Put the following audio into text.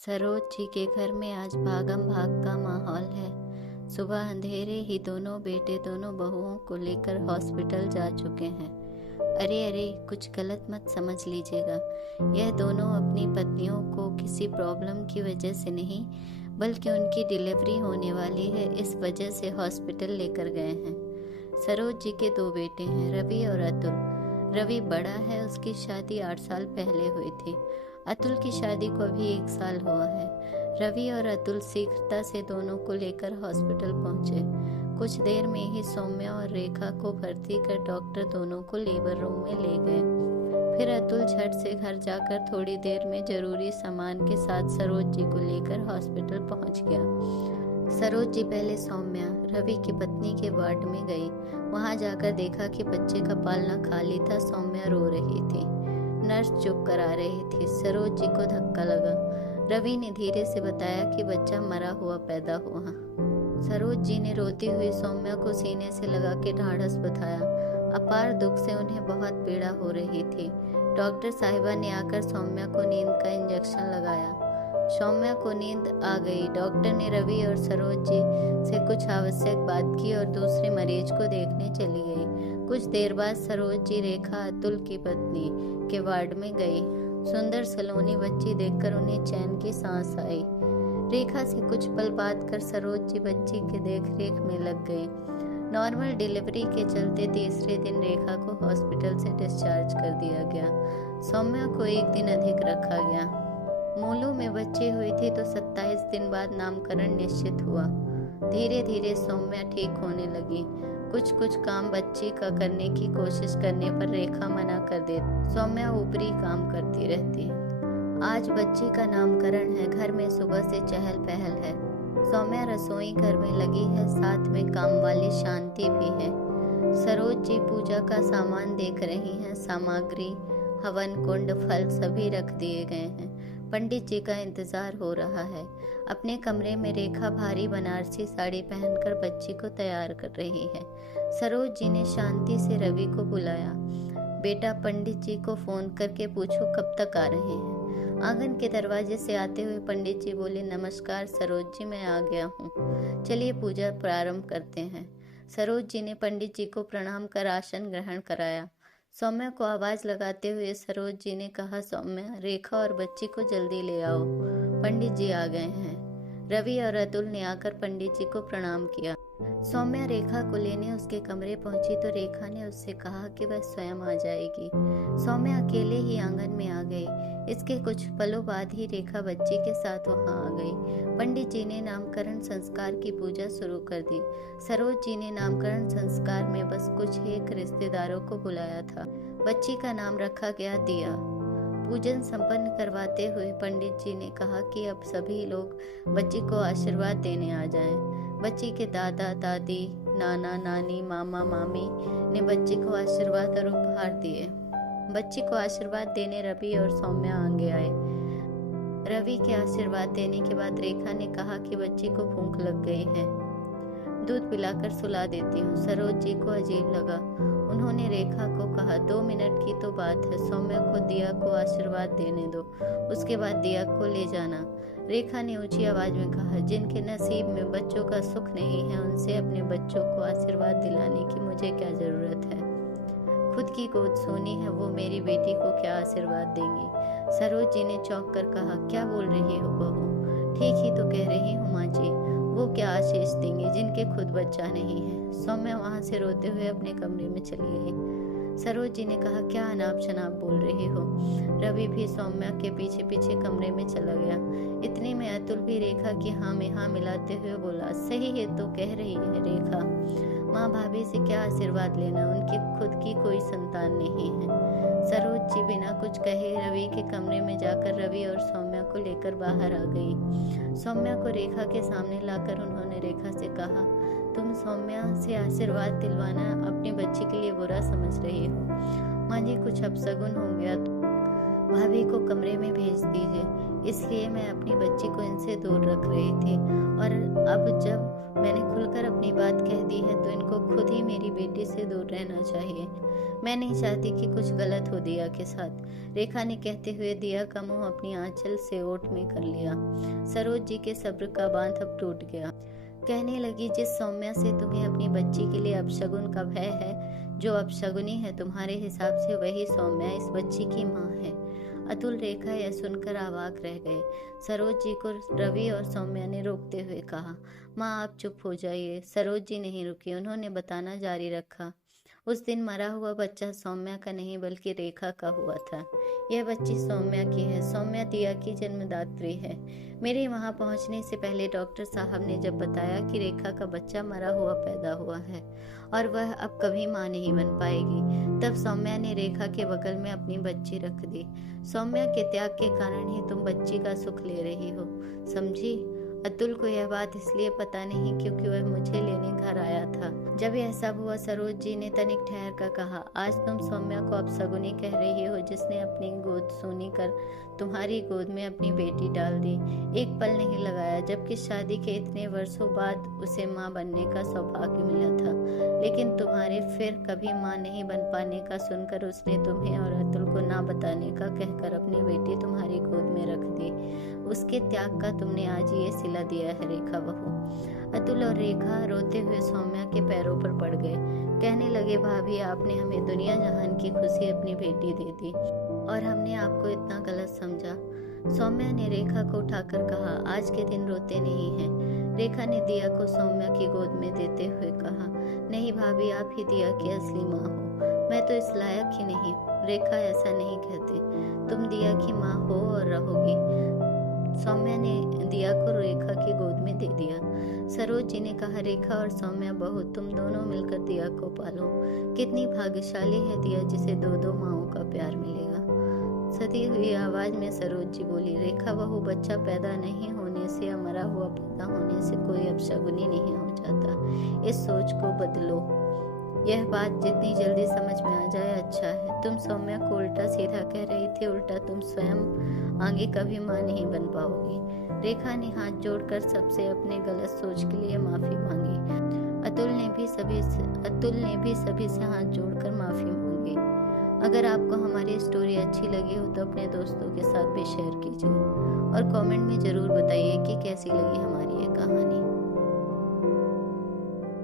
सरोज जी के घर में आज भागम भाग का माहौल है। सुबह अंधेरे ही दोनों बेटे दोनों बहुओं को लेकर हॉस्पिटल जा चुके हैं। अरे अरे, कुछ गलत मत समझ लीजिएगा। यह दोनों अपनी पत्नियों को किसी प्रॉब्लम की वजह से नहीं, बल्कि उनकी डिलीवरी होने वाली है इस वजह से हॉस्पिटल लेकर गए हैं। सरोज जी के दो बेटे हैं, रवि और अतुल। रवि बड़ा है, उसकी शादी 8 साल पहले हुई थी। अतुल की शादी को अभी 1 साल हुआ है। रवि और अतुल शीघ्रता से दोनों को लेकर हॉस्पिटल पहुंचे। कुछ देर में ही सौम्या और रेखा को भर्ती कर डॉक्टर दोनों को लेबर रूम में ले गए। फिर अतुल झट से घर जाकर थोड़ी देर में जरूरी सामान के साथ सरोज जी को लेकर हॉस्पिटल पहुंच गया। सरोज जी पहले सौम्या, रवि की पत्नी के वार्ड में गई। वहां जाकर देखा कि बच्चे का पालना खाली था। सौम्या रो रही थी, नर्स चुप करा रही थी। सरोज जी को धक्का लगा। रवि ने धीरे से बताया कि बच्चा मरा हुआ पैदा हुआ। सरोज जी ने रोती हुई सौम्या को सीने से लगा के ढाढ़स बंधाया। अपार दुख से उन्हें बहुत पीड़ा हो रही थी। डॉक्टर साहिबा ने आकर सौम्या को नींद का इंजेक्शन लगाया। सौम्या को नींद आ गई। डॉक्टर ने रवि और सरोज जी से कुछ आवश्यक बात की और दूसरे मरीज को देखने चली गई। कुछ देर बाद सरोज जी रेखा, अतुल की पत्नी, के वार्ड में गई। सुंदर सलोनी बच्ची देखकर उन्हें चैन की सांस आई। रेखा से कुछ पल बात कर सरोज जी बच्ची के देख रेख में लग गई। नॉर्मल डिलीवरी के चलते तीसरे दिन रेखा को हॉस्पिटल से डिस्चार्ज कर दिया गया। सौम्या को 1 दिन अधिक रखा गया। मूलों में बच्ची हुई थी तो 27 दिन बाद नामकरण निश्चित हुआ। धीरे धीरे सौम्या ठीक होने लगी। कुछ कुछ काम बच्ची का करने की कोशिश करने पर रेखा मना कर देती। सौम्या ऊपरी काम करती रहती। आज बच्ची का नामकरण है। घर में सुबह से चहल पहल है। सौम्या रसोई घर में लगी है, साथ में काम वाली शांति भी है। सरोज जी पूजा का सामान देख रही हैं। सामग्री, हवन कुंड, फल सभी रख दिए गए हैं। पंडित जी का इंतजार हो रहा है। अपने कमरे में रेखा भारी बनारसी साड़ी पहनकर बच्ची को तैयार कर रही है। सरोज जी ने शांति से रवि को बुलाया। बेटा, पंडित जी को फोन करके पूछो कब तक आ रहे हैं। आंगन के दरवाजे से आते हुए पंडित जी बोले, नमस्कार सरोज जी, मैं आ गया हूँ। चलिए पूजा प्रारंभ करते हैं। सरोज जी ने पंडित जी को प्रणाम कर आसन ग्रहण कराया। सौम्या को आवाज लगाते हुए सरोज जी ने कहा, सौम्या, रेखा और बच्ची को जल्दी ले आओ। पंडित जी आ गए हैं। रवि और अतुल ने आकर पंडित जी को प्रणाम किया। सौम्या रेखा को लेने उसके कमरे पहुंची तो रेखा ने उससे कहा कि वह स्वयं आ जाएगी। सौम्या अकेले ही आंगन में आ गई। इसके कुछ पलों बाद ही रेखा बच्ची के साथ वहां आ गई। पंडित जी ने नामकरण संस्कार की पूजा शुरू कर दी। सरोज जी ने नामकरण संस्कार में बस कुछ एक रिश्तेदारों को बुलाया था। बच्ची का नाम रखा गया दिया। पूजन संपन्न करवाते हुए पंडित जी ने कहा कि अब सभी लोग बच्ची को आशीर्वाद देने आ जाएं। बच्ची के दादा दादी, नाना नानी, मामा मामी ने बच्ची को आशीर्वाद और उपहार दिए। बच्ची को आशीर्वाद देने रवि और सौम्या आगे आए। रवि के आशीर्वाद देने के बाद रेखा ने कहा कि बच्ची को भूख लग गई है, दूध पिलाकर सुला देती हूँ। सरोज जी को अजीब लगा। उन्होंने रेखा को कहा, 2 मिनट की तो बात है, सौम्या को दिया को आशीर्वाद देने दो, उसके बाद दिया को ले जाना। रेखा ने ऊंची आवाज में कहा, जिनके नसीब में बच्चों का सुख नहीं है उनसे अपने बच्चों को आशीर्वाद दिलाने की मुझे क्या जरूरत है। खुद की गोद सोनी है, वो मेरी बेटी को क्या आशीर्वाद देंगी। सरोज जी ने चौंक कर कहा, क्या बोल रही हो बहू? ठीक ही तो कह रही हूँ माँ जी, वो क्या आशीष देंगे जिनके खुद बच्चा नहीं है। सौम्या वहां से रोते हुए अपने कमरे में चली गई। सरोज जी ने कहा, क्या अनाप शनाप बोल रही हो। रवि भी सौम्या के पीछे पीछे कमरे में चला गया। इतने में अतुल भी रेखा की हाँ में हाँ मिलाते हुए बोला, सही है तो कह रही है रेखा, माँ भाभी से क्या आशीर्वाद लेना, उनकी खुद की कोई संतान नहीं है। सरोज जी बिना कुछ कहे रवि के कमरे में जाकर रवि और सौम्या को लेकर बाहर आ गई। सौम्या को रेखा के सामने लाकर उन्होंने रेखा से कहा, तुम सौम्या से आशीर्वाद दिलवाना अपनी बच्ची के लिए बुरा समझ रही हो। माँ जी, कुछ अपशगुन हो गया भाभी को कमरे में भेज दीजिए, इसलिए मैं अपनी बच्ची को इनसे दूर रख रही थी, और अब जब मैंने खुलकर अपनी बात कह दी है तो इनको खुद ही मेरी बेटी से दूर रहना चाहिए। मैं नहीं चाहती कि कुछ गलत हो दिया के साथ, रेखा ने कहते हुए दिया का मुंह अपनी आंचल से ओट में कर लिया। सरोज जी के सब्र का बांध अब टूट गया। कहने लगी, जिस सौम्या से तुम्हें अपनी बच्ची के लिए अपशगुन का भय है, जो अपशगुनी है तुम्हारे हिसाब से, वही सौम्या इस बच्ची की माँ है। अतुल, रेखा यह सुनकर अवाक रह गए। सरोज जी को रवि और सौम्या ने रोकते हुए कहा, माँ आप चुप हो जाइए। सरोज जी नहीं रुकी, उन्होंने बताना जारी रखा। उस दिन मरा हुआ बच्चा सौम्या का नहीं बल्कि रेखा का हुआ था। यह बच्ची सौम्या की है। सौम्या दिया की जन्मदात्री है। मेरे वहां पहुंचने से पहले डॉक्टर साहब ने जब बताया कि रेखा का बच्चा मरा हुआ पैदा हुआ है और वह अब कभी मां नहीं बन पाएगी, तब सौम्या ने रेखा के बगल में अपनी बच्ची रख दी। सौम्या के त्याग के कारण ही तुम बच्ची का सुख ले रही हो, समझी? अतुल को यह बात इसलिए पता नहीं क्योंकि वह मुझे लेने घर आया था। जब यह सब हुआ, सरोज जी ने तनिक ठहर कर कहा, आज तुम सौम्या को अपशगुनी कह रही हो, जिसने अपनी गोद सूनी कर तुम्हारी गोद में अपनी बेटी डाल दी। एक पल नहीं लगाया, जबकि शादी के इतने वर्षों बाद उसे माँ बनने का सौभाग्य मिला था, लेकिन तुम्हारे फिर कभी माँ नहीं बन पाने का सुनकर उसने तुम्हें और अतुल को ना बताने का कहकर अपनी बेटी तुम्हारी गोद में रख दी। उसके त्याग का तुमने आज ये सिला दिया है रेखा बहू। अतुल और रेखा रोते हुए सौम्या के पैरों पर पड़ गए। कहने लगे, भाभी आपने हमें दुनिया जहान की खुशी अपनी बेटी दे दी और हमने आपको इतना गलत समझा। सौम्या ने रेखा को उठाकर कहा, आज के दिन रोते नहीं हैं। रेखा ने दिया को सौम्या की गोद में देते हुए कहा, नहीं भाभी, आप ही दिया की असली माँ हो, मैं तो इस लायक ही नहीं। रेखा ऐसा नहीं कहते, तुम दिया की माँ हो और रहोगी। सौम्या ने दिया को रेखा की गोद में दे दिया। सरोज जी ने कहा, रेखा और सौम्या बहू, तुम दोनों मिलकर दिया को पालो। कितनी भाग्यशाली है दिया, जिसे दो दो माओं का प्यार मिलेगा। सती हुई आवाज में सरोज जी बोली, रेखा बहू, बच्चा पैदा नहीं होने से या मरा हुआ पैदा होने से कोई अपशगुनी नहीं हो जाता। इस सोच को बदलो। यह बात जितनी जल्दी समझ में आ जाए अच्छा है। तुम सौम्या को उल्टा सीधा कह रही थी, उल्टा तुम स्वयं आगे कभी मां नहीं बन पाओगी। रेखा ने हाथ जोड़कर सबसे अपने गलत सोच के लिए माफी मांगी। अतुल ने भी सभी से हाथ जोड़कर माफी मांगी। अगर आपको हमारी स्टोरी अच्छी लगी हो तो अपने दोस्तों के साथ भी शेयर कीजिए और कमेंट में जरूर बताइए कि कैसी लगी हमारी ये कहानी।